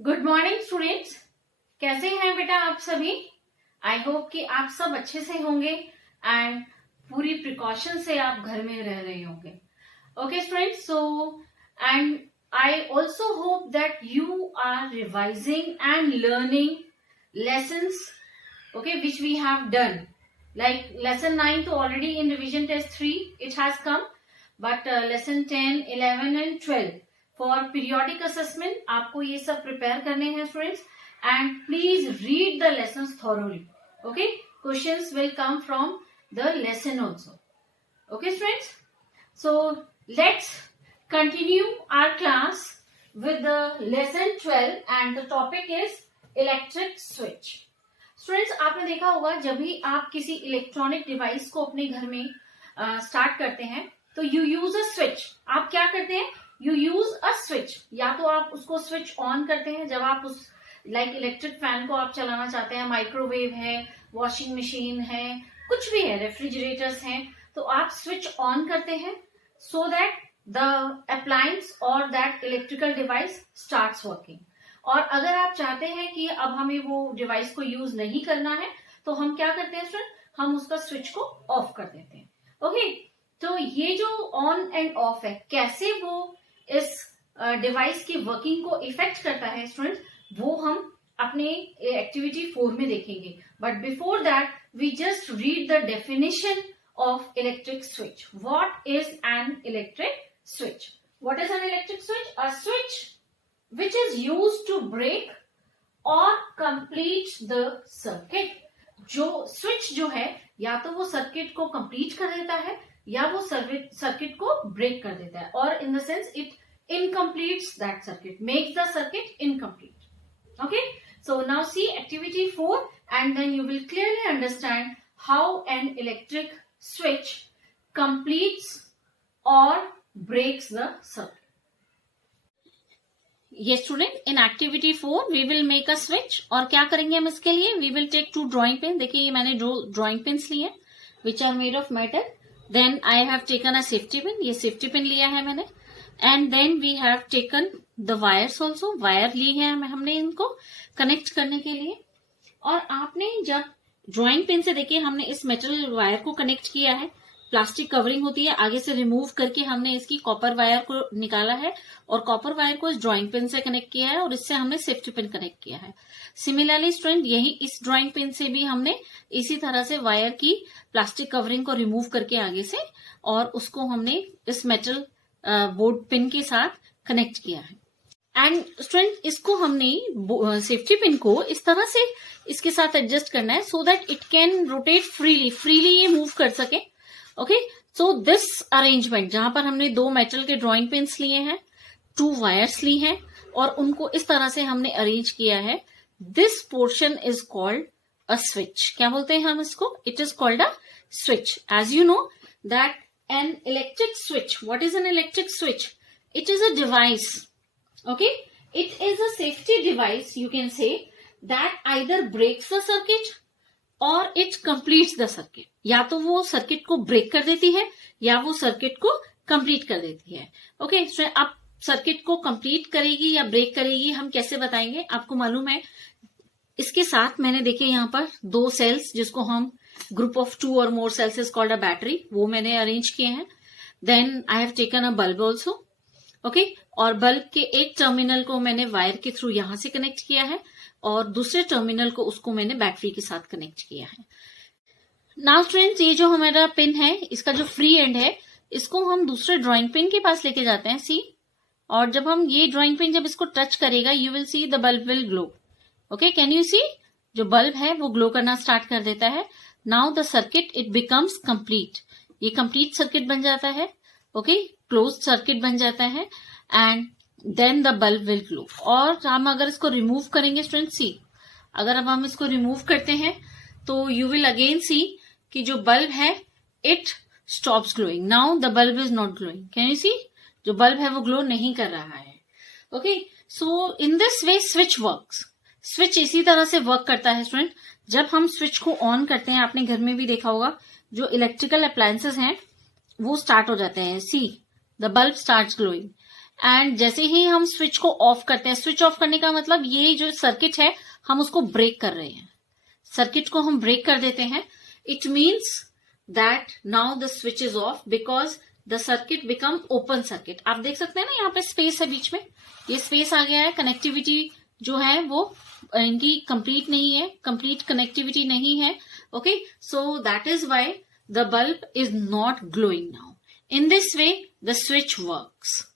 Good morning students. कैसे हैं बेटा आप सभी? आई होप कि आप सब अच्छे से होंगे एंड पूरी प्रिकॉशन से आप घर में रह रहे होंगे। Okay students, so and I also hope that you are revising and learning lessons, okay, which we have done. Like lesson 9 to already in revision test 3 it has come, but lesson 10, 11 and 12 for periodic assessment आपको ये सब prepare करने हैं students, and please read the lessons thoroughly. Okay, questions will come from the lesson also. Okay students, so let's continue our class with the lesson 12 and the topic is electric switch. Students, आपने देखा होगा जब भी आप किसी electronic device को अपने घर में स्टार्ट करते हैं तो यू यूज अ स्विच। आप क्या करते हैं? You use a switch. या तो आप उसको स्विच ऑन करते हैं जब आप उस लाइक इलेक्ट्रिक फैन को आप चलाना चाहते हैं, माइक्रोवेव है, वॉशिंग मशीन है, कुछ भी है, रेफ्रिजरेटर्स हैं, तो आप स्विच ऑन करते हैं सो दैट द अप्लायंस और that electrical device starts working. और अगर आप चाहते हैं कि अब हमें वो डिवाइस को यूज नहीं करना है तो हम क्या करते हैं स्टूडेंट? हम उसका स्विच को ऑफ कर देते हैं। ओके, तो ये जो ऑन एंड ऑफ है, कैसे वो इस डिवाइस की वर्किंग को इफेक्ट करता है स्टूडेंट, वो हम अपने एक्टिविटी 4 में देखेंगे। But before that we just read the definition of electric switch. What is an electric switch? What is an electric switch? A switch which is used to break or complete the circuit। जो switch जो है या तो वो circuit को complete कर देता है या वो सर्किट को ब्रेक कर देता है, और in the sense it incompletes that circuit, makes the circuit incomplete. Okay, so now see activity 4 and then you will clearly understand how an electric switch completes or breaks the circuit। ये student, in activity 4 we will make a switch. और क्या करेंगे हम इसके लिए? We will take 2 drawing pen. देखिए ये मैंने ड्रॉइंग पेन्स लिए which are made of metal. Then I have taken a safety pin, ये सेफ्टी पिन लिया है मैंने। And then we have taken the wires also, wire ली है हमने इनको कनेक्ट करने के लिए। और आपने जब ड्रॉइंग पेन से देखिए हमने इस मेटल वायर को कनेक्ट किया है, प्लास्टिक कवरिंग होती है, आगे से रिमूव करके हमने इसकी कॉपर वायर को निकाला है और कॉपर वायर को इस ड्राइंग पेन से कनेक्ट किया है और इससे हमने सेफ्टी पिन कनेक्ट किया है। सिमिलरली स्टूडेंट, यही इस ड्राइंग पेन से भी हमने इसी तरह से वायर की प्लास्टिक कवरिंग को रिमूव करके आगे से और उसको हमने इस मेटल बोर्ड पिन के साथ कनेक्ट किया है। एंड स्टूडेंट, इसको हमने सेफ्टी पिन को इस तरह से इसके साथ एडजस्ट करना है so that it can rotate freely ये मूव कर सके। ओके, सो दिस अरेंजमेंट जहां पर हमने 2 मेटल के ड्रॉइंग पेन्स लिए हैं, 2 वायर्स ली हैं और उनको इस तरह से हमने अरेंज किया है, this portion is called a switch. क्या बोलते हैं हम इसको? It is called a switch. As you know that an electric switch, what is an electric switch? It is a device, okay, it is a safety device you can say that either breaks the circuit और it completes the circuit. या तो वो circuit को break कर देती है या वो सर्किट को कंप्लीट कर देती है। ओके, अब सर्किट को कंप्लीट करेगी या ब्रेक करेगी हम कैसे बताएंगे? आपको मालूम है, इसके साथ मैंने देखिए यहाँ पर 2 सेल्स जिसको हम group of 2 or more cells is called a battery, वो मैंने अरेंज किए हैं। Then I have taken a bulb also. Okay, और बल्ब के एक टर्मिनल को मैंने वायर के थ्रू यहां से कनेक्ट किया है और दूसरे टर्मिनल को उसको मैंने बैटरी के साथ कनेक्ट किया है। नाउ फ्रेंड्स, ये जो हमारा पिन है इसका जो फ्री एंड है इसको हम दूसरे ड्राइंग पिन के पास लेके जाते हैं, सी। और जब हम ये ड्राइंग पिन जब इसको टच करेगा you will see the bulb will glow. Okay, can you see? जो बल्ब है वो ग्लो करना स्टार्ट कर देता है। Now the circuit it becomes complete, ये कंप्लीट सर्किट बन जाता है। ओके, क्लोज सर्किट बन जाता है and then the bulb will glow. और हम अगर इसको रिमूव करेंगे स्टूडेंट, सी, अगर अब हम इसको रिमूव करते हैं तो यू विल अगेन सी कि जो बल्ब है it stops glowing. Now the bulb is not glowing, can you see? जो बल्ब है वो ग्लो नहीं कर रहा है। Okay, so in this way switch works. Switch इसी तरह से वर्क करता है स्टूडेंट। जब हम स्विच को ऑन करते हैं, आपने घर में भी देखा होगा, जो इलेक्ट्रिकल अप्लायंसेस हैं वो स्टार्ट हो जाते हैं। See, the bulb starts glowing and जैसे ही हम स्विच को ऑफ करते हैं, स्विच ऑफ करने का मतलब ये जो सर्किट है हम उसको ब्रेक कर रहे हैं, सर्किट को हम ब्रेक कर देते हैं. It means that now the switch is of because the circuit become open circuit. आप देख सकते हैं ना यहाँ पे स्पेस है बीच में, ये स्पेस आ गया है. कनेक्टिविटी जो है वो इनकी कंप्लीट नहीं है, कंप्लीट कनेक्टिविटी नहीं है. Okay, so that is why the bulb is not glowing now. In this way the switch works.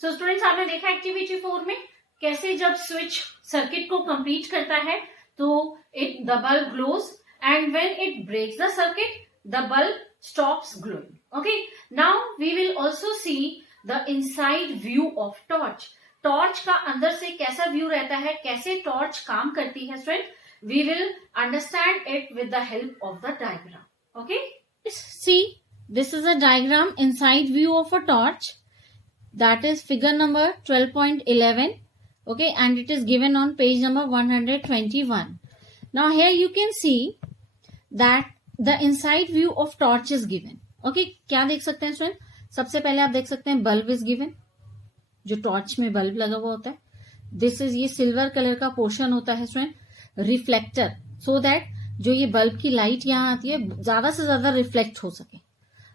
So students, आपने देखा एक्टिविटी 4 में कैसे जब स्विच सर्किट को कंप्लीट करता है तो the bulb glows and when it breaks the circuit the bulb stops glowing. Okay, now we will also see the inside view of torch. Torch का अंदर से कैसा व्यू रहता है, कैसे टॉर्च काम करती है student, we will understand it with the help of the diagram. Okay, see this is a diagram inside view of a torch. That is figure number 12.11. Okay, and it is given on page number 121. Now here you can see that the inside view of torch is given. Okay, क्या देख सकते हैं student? सबसे पहले आप देख सकते हैं बल्ब इज गिवन, जो टॉर्च में बल्ब लगा हुआ होता है. दिस इज, ये सिल्वर कलर का पोर्शन होता है स्टूडेंट, रिफ्लेक्टर, सो दैट जो ये बल्ब की लाइट यहाँ आती है ज्यादा से ज्यादा रिफ्लेक्ट हो सके.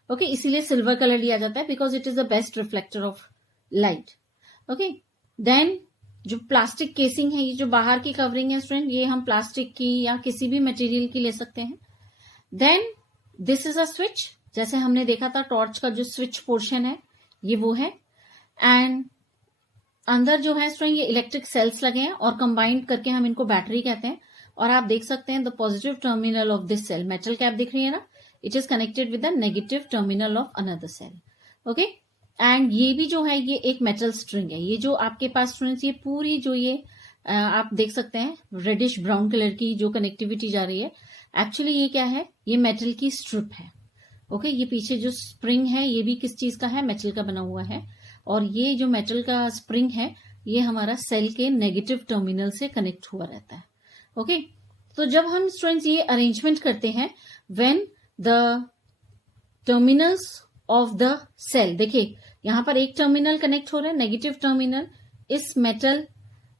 ओके, इसीलिए सिल्वर कलर लिया जाता है because it is the best reflector of light. Okay, then जो प्लास्टिक केसिंग है, ये जो बाहर की कवरिंग है स्टूडेंट, ये हम प्लास्टिक की या किसी भी मटेरियल की ले सकते हैं. Then this is a switch, जैसे हमने देखा था टॉर्च का जो स्विच पोर्शन है ये वो है. एंड अंदर जो है स्टूडेंट ये इलेक्ट्रिक सेल्स लगे हैं और कंबाइंड करके हम इनको बैटरी कहते हैं. और आप देख सकते हैं the positive terminal of this cell, metal cap दिख रही है ना, it is connected with the negative terminal of another cell. Okay, and ये भी जो है ये एक मेटल स्ट्रिंग है. ये जो आपके पास स्टूडेंट्स ये पूरी जो ये आप देख सकते हैं रेडिश ब्राउन कलर की जो कनेक्टिविटी जा रही है, एक्चुअली ये क्या है, ये मेटल की स्ट्रिप है. ओके, ये पीछे जो स्प्रिंग है ये भी किस चीज का है, मेटल का बना हुआ है. और ये जो मेटल का स्प्रिंग है ये हमारा सेल के नेगेटिव टर्मिनल से कनेक्ट हुआ रहता है. ओके, तो जब हम स्टूडेंट्स ये अरेंजमेंट करते हैं when the terminals of the cell, देखिए यहां पर एक टर्मिनल कनेक्ट हो रहा है, नेगेटिव टर्मिनल इस मेटल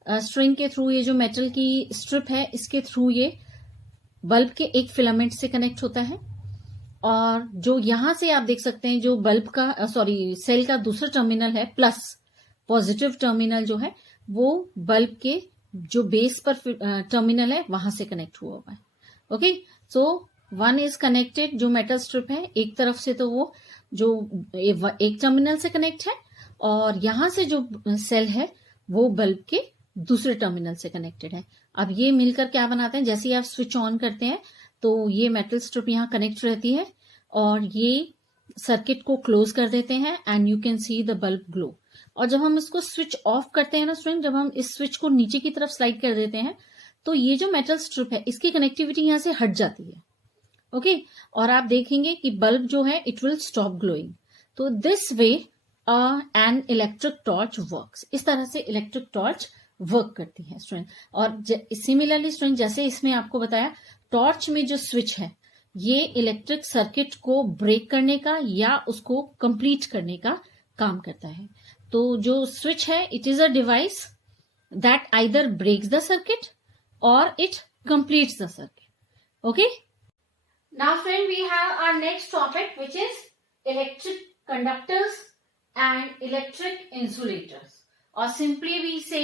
स्ट्रिंग के थ्रू, ये जो मेटल की स्ट्रिप है इसके थ्रू ये बल्ब के एक फिलामेंट से कनेक्ट होता है. और जो यहां से आप देख सकते हैं जो बल्ब का सेल का दूसरा टर्मिनल है प्लस पॉजिटिव टर्मिनल जो है वो बल्ब के जो बेस पर टर्मिनल है वहां से कनेक्ट हुआ है. Okay, so one is connected, जो मेटल स्ट्रिप है एक तरफ से तो वो जो एक टर्मिनल से कनेक्ट है और यहां से जो सेल है वो बल्ब के दूसरे टर्मिनल से कनेक्टेड है. अब ये मिलकर क्या बनाते हैं, जैसे ही आप स्विच ऑन करते हैं तो ये मेटल स्ट्रिप यहाँ कनेक्ट रहती है और ये सर्किट को क्लोज कर देते हैं and you can see the bulb glow. और जब हम इसको स्विच ऑफ करते हैं ना स्टूडेंट, जब हम इस स्विच को नीचे की तरफ स्लाइड कर देते हैं तो ये जो मेटल स्ट्रिप है इसकी कनेक्टिविटी यहां से हट जाती है. ओके, और आप देखेंगे कि बल्ब जो है इट विल स्टॉप ग्लोइंग. तो this way an electric torch works, इस तरह से इलेक्ट्रिक टॉर्च वर्क करती है स्टूडेंट. और सिमिलरली स्टूडेंट जैसे इसमें आपको बताया टॉर्च में जो स्विच है ये इलेक्ट्रिक सर्किट को ब्रेक करने का या उसको कंप्लीट करने का काम करता है. तो जो स्विच है it is a device that either breaks the circuit और it completes the circuit. Okay, now friend we have our next topic which is electric conductors and electric insulators, or simply we say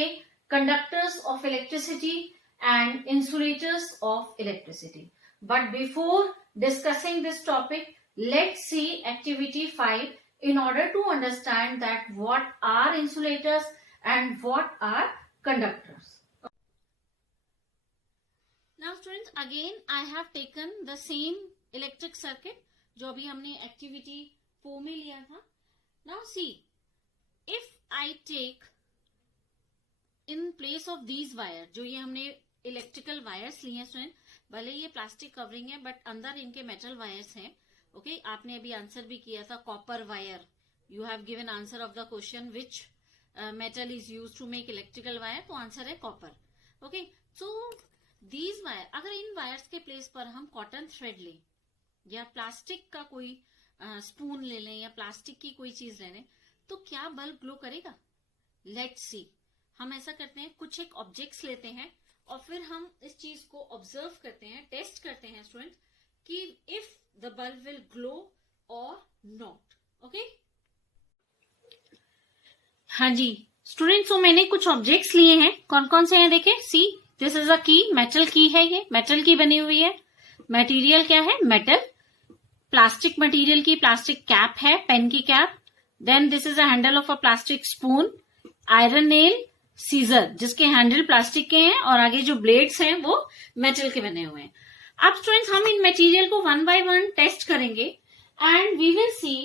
conductors of electricity and insulators of electricity. But before discussing this topic, let's see activity 5 in order to understand that what are insulators and what are conductors. Now students, again I have taken the same electric circuit जो अभी हमने activity 4 में लिया था. Now see, if I take in place of these wire, जो ये हमने electrical wires लिए हैं स्टूडेंट, भले ये प्लास्टिक कवरिंग है बट अंदर इनके मेटल वायर्स हैं. ओके, आपने अभी आंसर भी किया था copper wire. You have given answer of the question which metal is use to make electrical wire, तो आंसर है copper. Okay, so these wire, अगर इन वायर्स के प्लेस पर हम कॉटन थ्रेड लें या प्लास्टिक का कोई स्पून ले लें या प्लास्टिक की कोई चीज ले लें तो क्या बल्ब ग्लो करेगा? Let's see. हम ऐसा करते हैं, कुछ एक ऑब्जेक्ट्स लेते हैं और फिर हम इस चीज को ऑब्जर्व करते हैं, टेस्ट करते हैं स्टूडेंट कि if the bulb will glow और नॉट। ओके, हाँ जी स्टूडेंट, सो मैंने कुछ ऑब्जेक्ट्स लिए हैं। कौन कौन से हैं देखें। सी, दिस इज अ की, मेटल की है, ये मेटल की बनी हुई है। मटेरियल क्या है? मेटल। प्लास्टिक मटेरियल की प्लास्टिक कैप है, पेन की cap. Then this is a handle of a plastic spoon. Iron nail, scissor जिसके हैंडल प्लास्टिक के हैं और आगे जो ब्लेड्स हैं वो मेटल के बने हुए हैं। अब स्टूडेंट्स हम इन मटेरियल को वन बाय वन टेस्ट करेंगे and we will see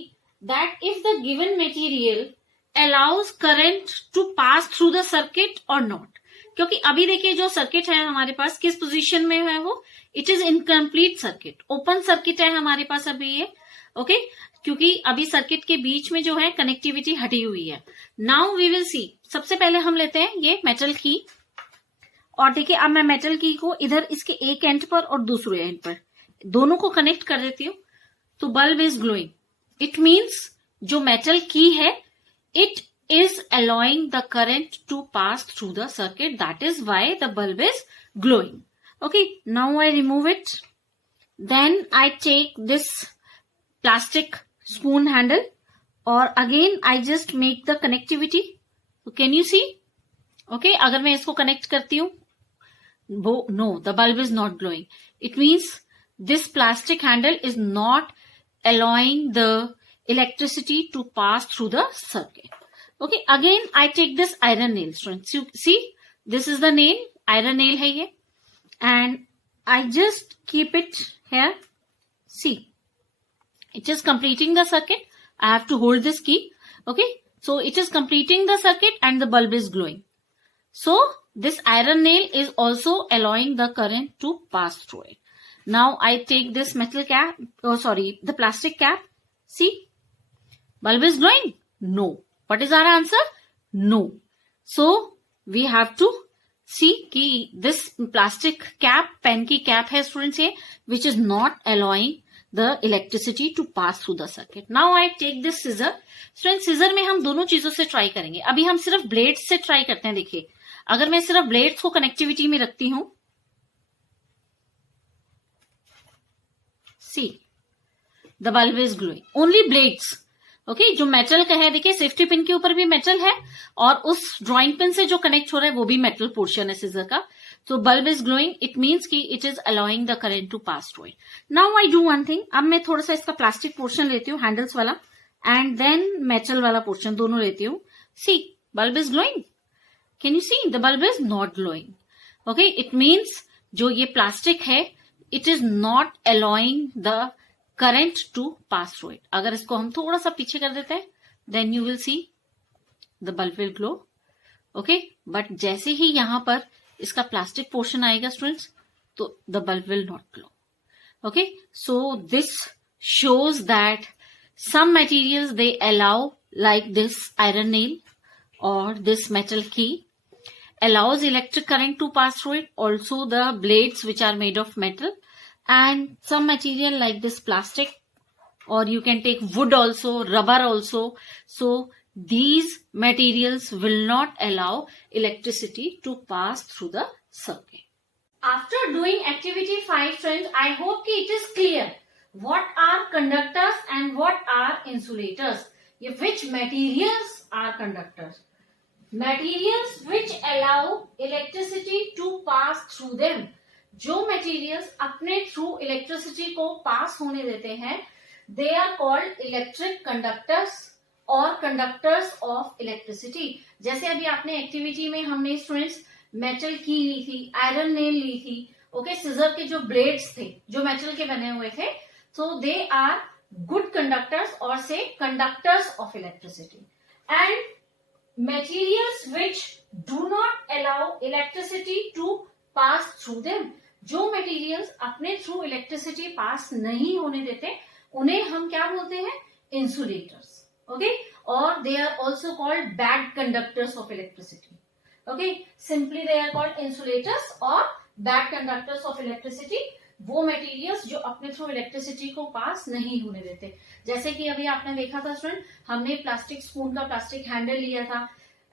that if the given material allows current to pass through the circuit or not। क्योंकि अभी देखिए जो सर्किट है हमारे पास किस पोजीशन में है, वो it is incomplete circuit, open circuit है हमारे पास अभी ये। ओके, क्योंकि अभी सर्किट के बीच में जो है कनेक्टिविटी हटी हुई है। नाउ वी विल सी, सबसे पहले हम लेते हैं ये मेटल की और देखिए अब मैं मेटल की को इधर इसके एक एंड पर और दूसरे एंड पर दोनों को कनेक्ट कर देती हूँ। तो bulb is glowing, it means जो मेटल की है it is allowing the current to pass through the circuit, that is why the bulb is glowing. Okay, now I remove it, then I take this plastic spoon handle or again I just make the connectivity. So can you see? Okay, अगर मैं इसको connect करती हूँ, no, the bulb is not glowing. It means this plastic handle is not allowing the electricity to pass through the circuit. Okay, again I take this iron nail, students. You see, this is the nail, iron nail है ये, and I just keep it here. See, it is completing the circuit. I have to hold this key. Okay, so it is completing the circuit and the bulb is glowing. So this iron nail is also allowing the current to pass through it. Now I take this metal cap, the plastic cap. See, bulb is glowing? No. What is our answer? No. So we have to see कि this plastic cap, pen की cap है students ये, which is not allowing the electricity to pass through the circuit. Now I take this scissor. Students, scissor में हम दोनों चीजों से try करेंगे। अभी हम सिर्फ ब्लेड्स से ट्राई करते हैं। देखिए अगर मैं सिर्फ ब्लेड्स को कनेक्टिविटी में रखती हूं, see, the bulb is glowing. Only blades. Okay, जो मेटल का है, देखिए सेफ्टी पिन के ऊपर भी मेटल है और उस ड्राइंग पिन से जो कनेक्ट हो रहा है वो भी मेटल पोर्शन है सीजर का। तो bulb is glowing, it means कि it is allowing the current to pass through it. Now I do one thing, अब मैं थोड़ा सा इसका प्लास्टिक पोर्शन लेती हूँ, हैंडल्स वाला, एंड देन मेटल वाला पोर्शन, दोनों लेती हूँ। See, bulb is glowing. Can you see? The bulb is not glowing. Okay, it means जो ये प्लास्टिक है it is not allowing the current to pass through it. अगर इसको हम थोड़ा सा पीछे कर देते हैं then you will see the bulb will glow. Okay, but जैसे ही यहां पर इसका प्लास्टिक पोर्शन आएगा स्टूडेंट्स तो the bulb will not glow. Okay, so this shows that some materials they allow, like this iron nail or this metal key allows electric current to pass through it. Also the blades which are made of metal, and some material like this plastic, or you can take wood also, rubber also. So these materials will not allow electricity to pass through the circuit. After doing activity 5 friends, I hope it is clear what are conductors and what are insulators. Which materials are conductors? Materials which allow electricity to pass through them. जो materials अपने through electricity को pass होने देते हैं they are called electric conductors और conductors of electricity. जैसे अभी आपने एक्टिविटी में हमने स्टूडेंट्स मेटल की ली थी, आयरन नेल ली थी, ओके, सिजर के जो ब्लेड्स थे जो मेटल के बने हुए थे, so they are good conductors और से conductors of electricity. And materials which do not allow electricity to pass through them, जो मटेरियल्स अपने थ्रू इलेक्ट्रिसिटी पास नहीं होने देते उन्हें हम क्या बोलते हैं? इंसुलेटर्स। ओके, और they are also called bad conductors of electricity. Okay, simply they are called insulators और बैड कंडक्टर्स ऑफ इलेक्ट्रिसिटी। वो मटेरियल्स जो अपने थ्रू इलेक्ट्रिसिटी को पास नहीं होने देते। जैसे कि अभी आपने देखा था स्टूडेंट, हमने प्लास्टिक स्पून का प्लास्टिक हैंडल लिया था,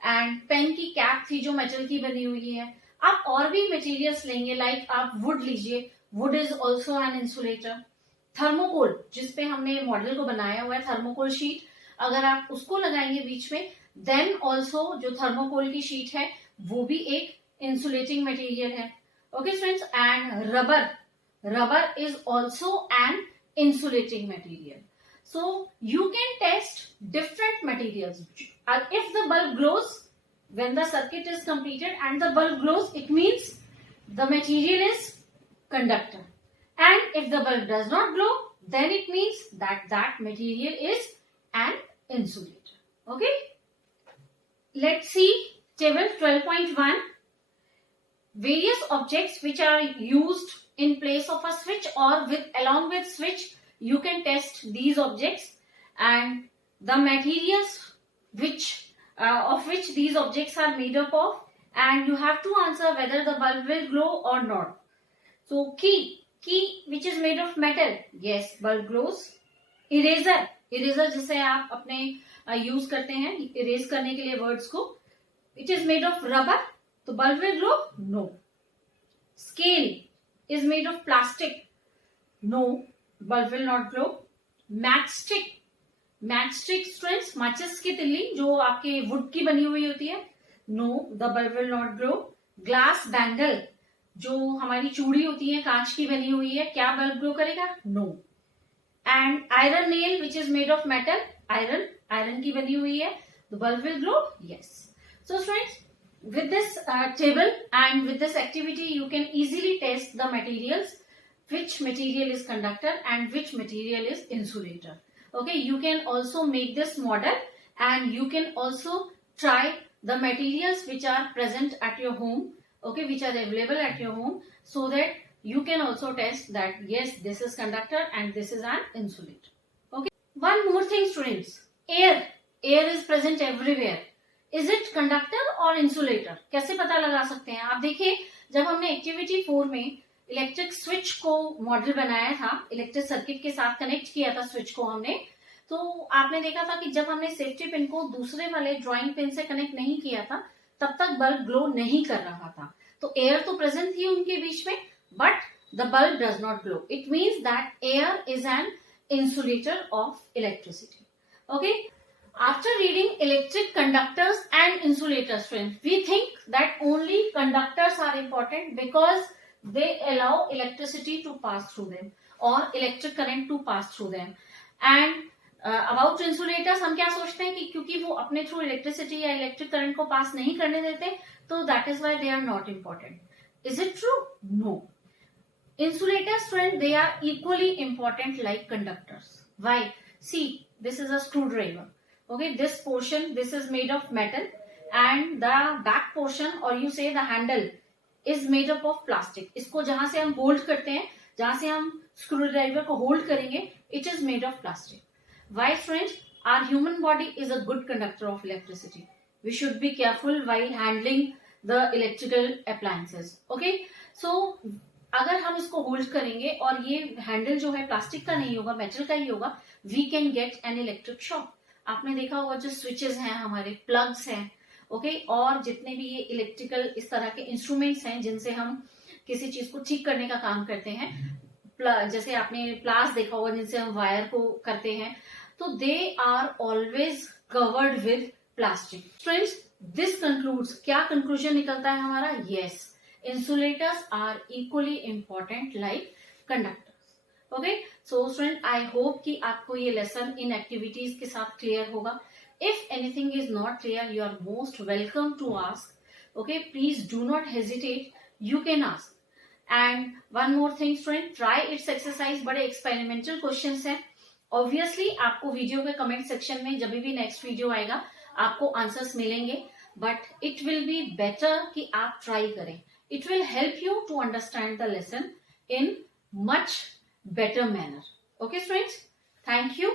एंड पेन की कैप थी जो मेटल की बनी हुई है। आप और भी मटेरियल्स लेंगे, लाइक आप वुड लीजिए, would is also an insulator. Thermocol, जिसपे हमने मॉडल को बनाया हुआ है, थर्मोकोल शीट, अगर आप उसको लगाएंगे बीच में, देन ऑल्सो जो थर्मोकोल की शीट है वो भी एक इंसुलेटिंग मटेरियल है। Okay students, and rubber is also an insulating material. So you can test different materials. If the bulb glows when the circuit is completed and the bulb glows, it means the material is conductor. And if the bulb does not glow, then it means that that material is an insulator. Okay? Let's see table 12.1. Various objects which are used in place of a switch or along with switch, you can test these objects, and the materials of which these objects are made up of, and you have to answer whether the bulb will glow or not. So key which is made of metal, yes, bulb glows. Eraser जिसे आप अपने use करते हैं erase करने के लिए words को, it is made of rubber, तो bulb will glow? No. Scale is made of plastic. No, bulb will not glow. Matchstick strings, matches की तिल्ली जो आपके वुड की बनी हुई होती है. No, the bulb will not glow. Glass bangle, जो हमारी चूड़ी होती है कांच की बनी हुई है, क्या बल्ब ग्लो करेगा? No. And iron nail which is made of metal, iron की बनी हुई है, the bulb will glow? Yes. So students, with this table and with this activity, you can easily test the materials, which material is conductor and which material is insulator. Okay, you can also make this model, and you can also try the materials which are present at your home, okay, which are available at your home, so that you can also test that yes, this is conductor and this is an insulator. Okay, one more thing students, air is present everywhere. Is it conductor और insulator? कैसे पता लगा सकते हैं? आप देखिए, जब हमने एक्टिविटी 4 में इलेक्ट्रिक स्विच को मॉडल बनाया था, इलेक्ट्रिक सर्किट के साथ कनेक्ट किया था स्विच को हमने, तो आपने देखा था कि जब हमने सेफ्टी पिन को दूसरे वाले ड्रॉइंग पिन से कनेक्ट नहीं किया था, तब तक बल्ब ग्लो नहीं कर रहा था। तो एयर तो प्रेजेंट थी उनके बीच में, but the bulb does not glow. It means that air is an insulator of electricity. Okay. After reading electric conductors and insulators, friends, we think that only conductors are important because they allow electricity to pass through them or electric current to pass through them. And about insulators, हम क्या सोचते हैं कि क्योंकि वो अपने through electricity या electric current को पास नहीं करने देते, तो that is why they are not important. Is it true? No. Insulators, friends, they are equally important like conductors. Why? See, this is a screwdriver. Okay, this portion, this is made of metal, and the back portion, or you say the handle, is made up of plastic. इसको जहां से हम hold करते हैं, जहां से हम screwdriver को होल्ड करेंगे, it is made of plastic. Why, friends? Our human body is a good conductor of electricity. We should be careful while handling the electrical appliances. Okay, so अगर हम इसको होल्ड करेंगे और ये हैंडल जो है प्लास्टिक का नहीं होगा, मेटल का ही होगा, we can get an electric shock. आपने देखा होगा जो स्विचेस हैं, हमारे प्लग्स हैं, ओके, और जितने भी ये इलेक्ट्रिकल इस तरह के इंस्ट्रूमेंट्स हैं जिनसे हम किसी चीज को ठीक करने का काम करते हैं, जैसे आपने प्लास देखा होगा जिनसे हम वायर को करते हैं, तो they are always covered with plastic. Friends, this concludes, क्या कंक्लूजन निकलता है हमारा? Yes, insulators are equally important like conductors. Okay, so student, I hope कि आपको ये lesson इन activities के साथ clear होगा. If anything is not clear, you are most welcome to ask. Okay, please do not hesitate. You can ask. And one more thing, student, try its exercise. बड़े experimental questions हैं. Obviously, आपको video के comment section में जब भी next video आएगा, आपको answers मिलेंगे. But it will be better कि आप try करें. It will help you to understand the lesson in much better manner. Okay, friends? Thank you.